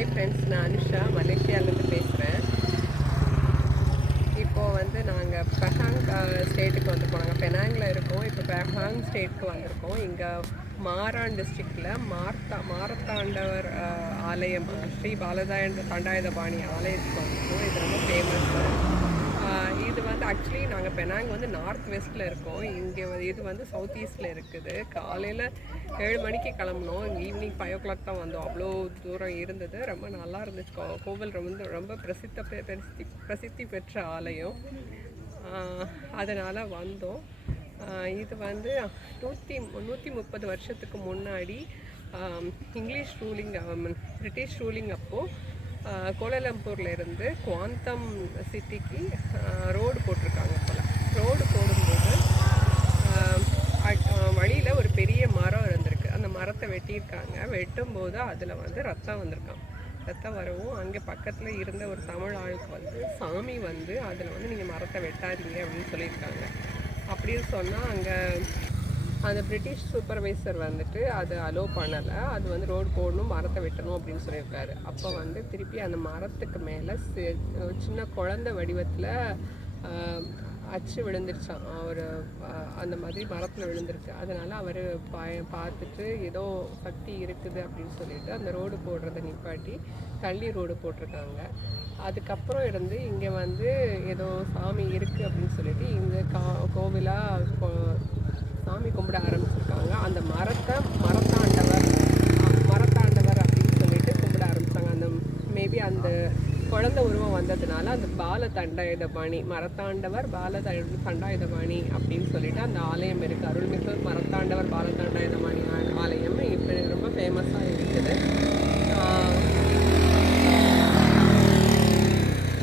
Hi friends, நான் அனுஷா மலேசியாவிலேருந்து பேசுகிறேன். இப்போது வந்து நாங்கள் பெஹாங் ஸ்டேட்டுக்கு வந்திருக்கோம். நாங்கள் பெனாங்கில் இருக்கோம். இப்போ பெஹாங் ஸ்டேட்டுக்கு வந்திருக்கோம். இங்கே மாரான் டிஸ்ட்ரிக்டில் மாரத்தாண்டவர் ஆலயம், ஸ்ரீ தாண்டாயுதபாணி ஆலயத்துக்கு வந்திருக்கோம். இது ரொம்ப ஃபேமஸ். இது வந்து ஆக்சுவலி நாங்கள் பெனாங் வந்து நார்த் வெஸ்ட்டில் இருக்கோம். இங்கே இது வந்து சவுத் ஈஸ்டில் இருக்குது. காலையில் 7 மணிக்கு கிளம்புனோம். ஈவினிங் 5 o'clock தான் வந்தோம். அவ்வளோ தூரம் இருந்தது. ரொம்ப நல்லா இருந்துச்சு. கோவில் ரொம்ப பிரசித்தி பெற்ற ஆலயம். அதனால் வந்தோம். இது வந்து 130 வருஷத்துக்கு முன்னாடி இங்கிலீஷ் ரூலிங் பிரிட்டிஷ் ரூலிங் அப்போது கோலாலம்பூர்லேருந்து குவாந்தம் சிட்டிக்கு ரோடு போட்டிருக்காங்க போல். ரோடு போடும்போது வழியில் ஒரு பெரிய மரம் இருந்திருக்கு. அந்த மரத்தை வெட்டியிருக்காங்க. வெட்டும்போது அதில் வந்து ரத்தம் வந்திருக்கான். ரத்தம் வரவும் அங்கே பக்கத்தில் இருந்த ஒரு தமிழ் ஆளுக்கு வந்து சாமி வந்து அதில் வந்து நீங்கள் மரத்தை வெட்டாதீங்க அப்படின்னு சொல்லியிருக்காங்க. அப்படின்னு சொன்னால் அங்கே அந்த பிரிட்டிஷ் சூப்பர்வைசர் வந்துட்டு அது அலோவ் பண்ணலை. அது வந்து ரோடு போடணும், மரத்தை வெட்டணும் அப்படின்னு சொல்லியிருக்காரு. அப்போ வந்து திருப்பி அந்த மரத்துக்கு மேலே சின்ன குழந்தை வடிவத்தில் அச்சு விழுந்துருச்சான். ஒரு அந்த மாதிரி மரத்தில் விழுந்துருச்சு. அதனால் அவர் பார்த்துட்டு ஏதோ சக்தி இருக்குது அப்படின்னு சொல்லிட்டு அந்த ரோடு போடுறதை நிப்பாட்டி தள்ளி ரோடு போட்டிருக்காங்க. அதுக்கப்புறம் இருந்து இங்கே வந்து ஏதோ சாமி இருக்குது அப்படின்னு சொல்லிட்டு இங்கே கோவிலாக சாமி கும்பிட ஆரம்பிச்சிருக்காங்க. அந்த மரத்தாண்டவர் அப்படின்னு சொல்லிட்டு கும்பிட ஆரம்பித்தாங்க. அந்த மேபி அந்த குழந்தை உருவம் வந்ததுனால அந்த பாலதண்டாயுதபாணி மரத்தாண்டவர் தண்டாயுதபாணி அப்படின்னு சொல்லிட்டு அந்த ஆலயம் இருக்குது. அருள்மிகு மரத்தாண்டவர் பாலதண்டாயுதபாணி ஆலயம் இப்போ ரொம்ப ஃபேமஸாக இருக்குது.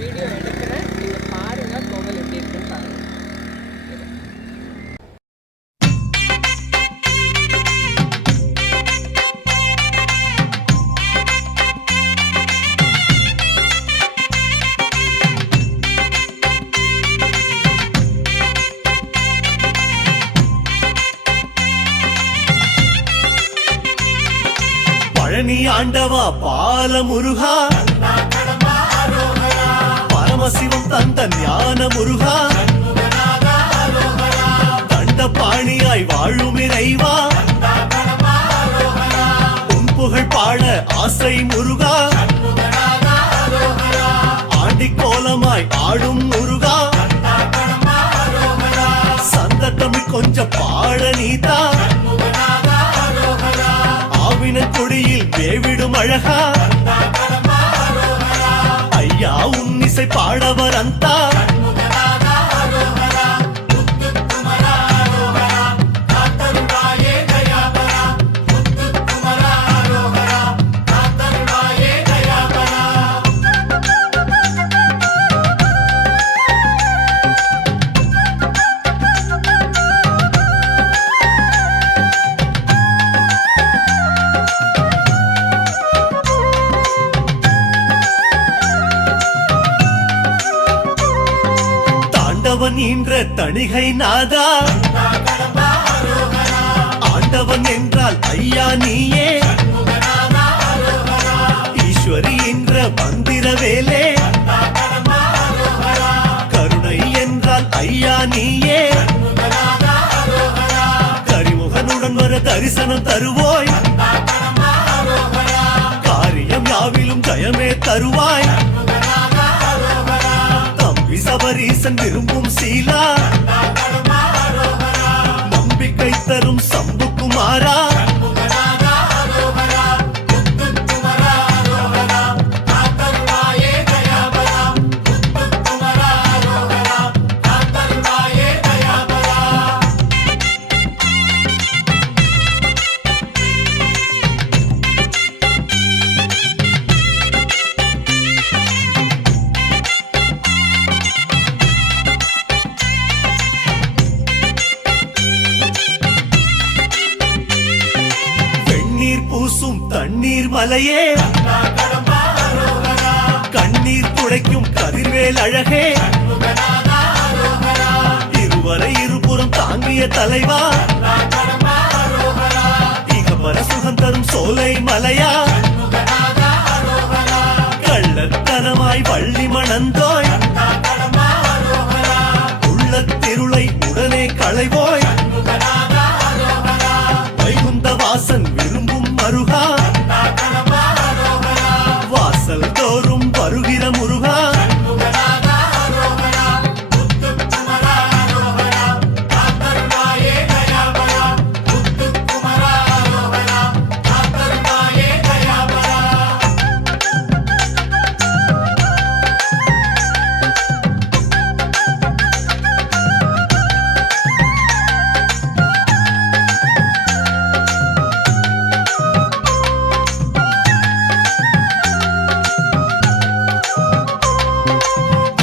வீடியோ எடுக்கிறேன், நீங்கள் பாருங்கள். கோவில் எப்படி இருக்குன்னு பாருங்கள். பழனி ஆண்டவா பாலமுருகா, பரமசிவம் தந்த ஞான முருகா, தண்டபாணியாய் வாழும் இறைவா, உன் புகழ் பாட ஆசை முருகா, ஆண்டி கோலமாய் ஆடும் முருகா, சந்த தமிழ் கொஞ்சம் பாட நீதா, கொடியில் வேவிடும் அழகா, ஐயா உன் இசை பாடவர் அந்தா, என்ற தணிகை நாதா, ஆண்டவன் என்றால் ஐயா நீயே, ஈஸ்வரி என்ற மந்திர வேலே, கருணை என்றால் ஐயா நீயே, கரிமுகனுடன் வர தரிசனம் தருவோய், காரியம் யாவிலும் ஜயமே தருவாய், சபரீசன் விரும்பும் சீலா, நம்பிக்கை தரும் சம்புக்குமாரா, தண்ணீர் மலையே, கண்ணீர் துடைக்கும் கதிர்வேல் அழகே, இருவரை இருபுறம் தாங்கிய தலைவா, இகபர சுகம் தரும் சோலை மலையா, தாய் வள்ளி மணந்தோய் உள்ளத்திருளை உடனே களைவோய் வைகுந்த வாசன் விரும்பும் மருகா வாசல் தோறும் வருகிற முருகா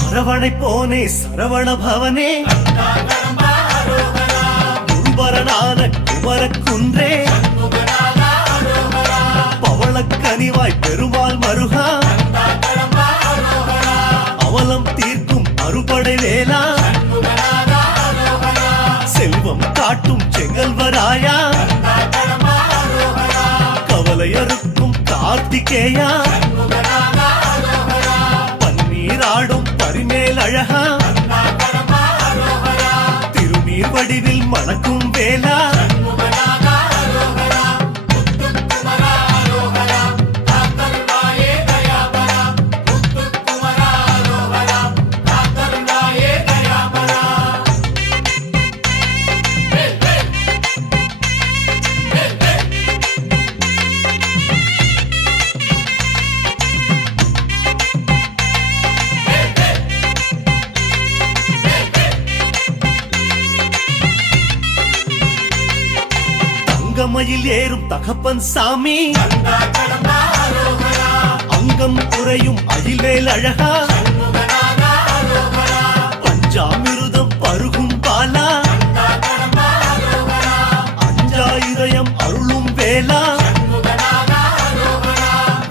சரவணை போனே சரவண பவனே குருபரனான குமர குன்றே பவளக்கனிவாய் பெருமாள் மருகா அவலம் தீர்க்கும் அறுபடை வேலா செல்வம் காட்டும் செங்கல்வராயா கவலையறுக்கும் கார்த்திகேயா பன்னீராடும் பரிமேல் அழகா திருநீர் வடிவில் மணக்கும் வேலா தங்கமயில் ஏறும் தகப்பன் சாமி அங்கம் குறையும் அயில்வேல் அழகா பஞ்சாமிருதம் பருகும் பாலா அஞ்சாயிரம் அருளும் வேலா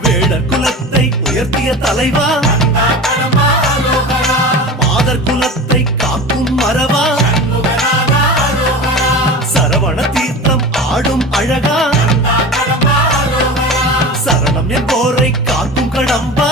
வேடர் குலத்தை உயர்த்திய தலைவா மாதர் குலத்தை காக்கும் மரவா சரவண தீர்த்தம் ஆடும் அழகா சரணம் என்போரை காக்கும் கடம்பா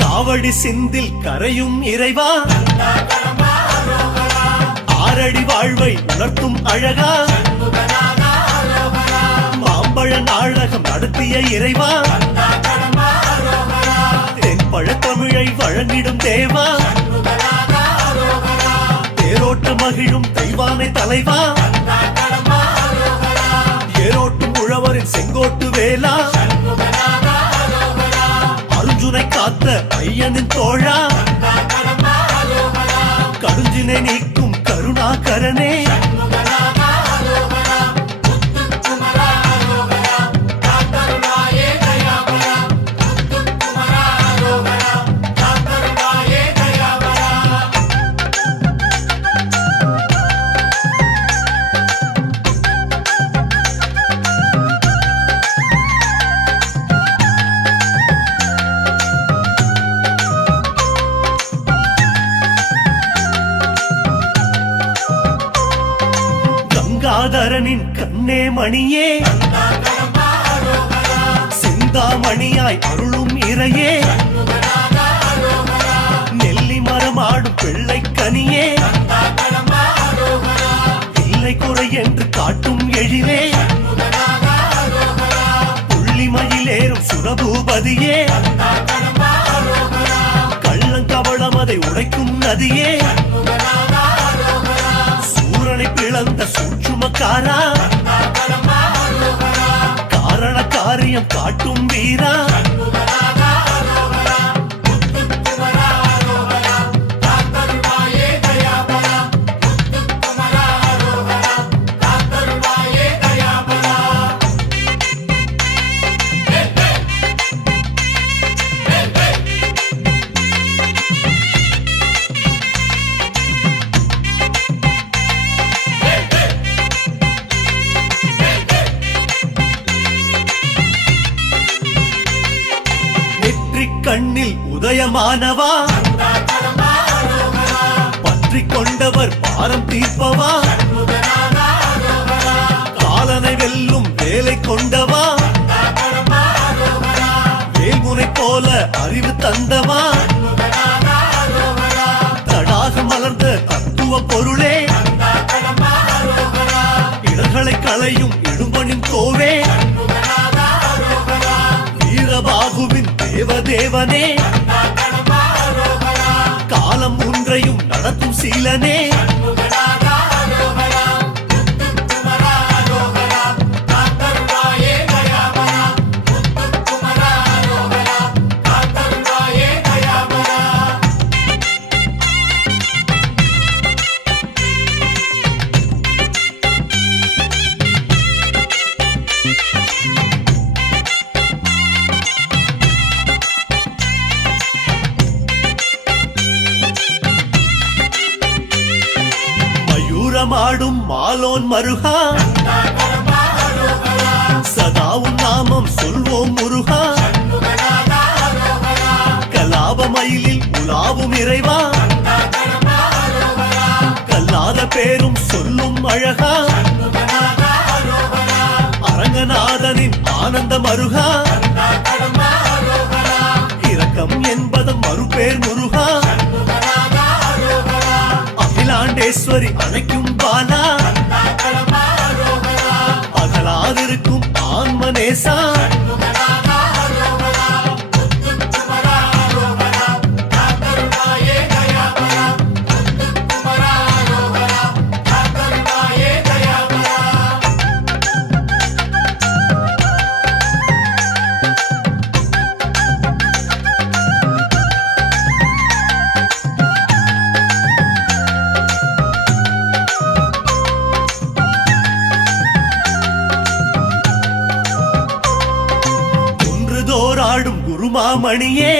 காவடி சிந்தில் கரையும் இறைவா ஆரடி வாழ்வை உணர்த்தும் அழகா மாம்பழ நாடகம் நடத்திய இறைவா தென்பழ தமிழை வழங்கிடும் தேவா தேரோட்ட மகிழும் தெய்வானை தலைவா ஏரோட்டும் உழவரின் செங்கோட்டு வேலா அர்ஜுனை காத்த ஐயனின் தோழா கடுஞ்சினை நீக்கும் கருணாகரனே கங்காதரனின் கண்ணே மணியே சிந்தாமணியாய் அருளும் இறையே நெல்லி மரமாடும் பிள்ளை கனியே இல்லை குறை என்று காட்டும் எழிலே புள்ளிமயிலேறும் சுரபூபதியே கள்ளங்கவளம் அதை உடைக்கும் நதியே சூரனை பிளந்த சூட்சுமக்காரா காரண காரியம் காட்டும் வீரா கண்ணில் உதயமானவா பற்றி கொண்டவர் பாரம் தீர்ப்பவா காலனை வெல்லும் வேலை கொண்டவா வேல்முனை போல அறிவு தந்தவா தடாக மலர்ந்த தத்துவ பொருளே இடர்களை களையும் இடும்பனின் கோவே வீரபாகுவின் தேவதேவனே காலம் ஒன்றையும் நடத்தும் சீலனே மயூரமாடும் மாலோன் மருகா சதாவும் நாமம் சொல்வோம் முருகா கலாபமயிலில் உலாவும் இறைவா கல்லாத பேரும் சொல்லும் அழகா அரங்கநாதனின் ஆனந்த மருகா இரக்கம் என்பதன் மறுபேர் முருகா அகிலாண்டேஸ்வரி அழைக்கும் பாலா அகலாதிருக்கும் ஆன்மநேசா குன்றுதோறாடும் குருமாமணியே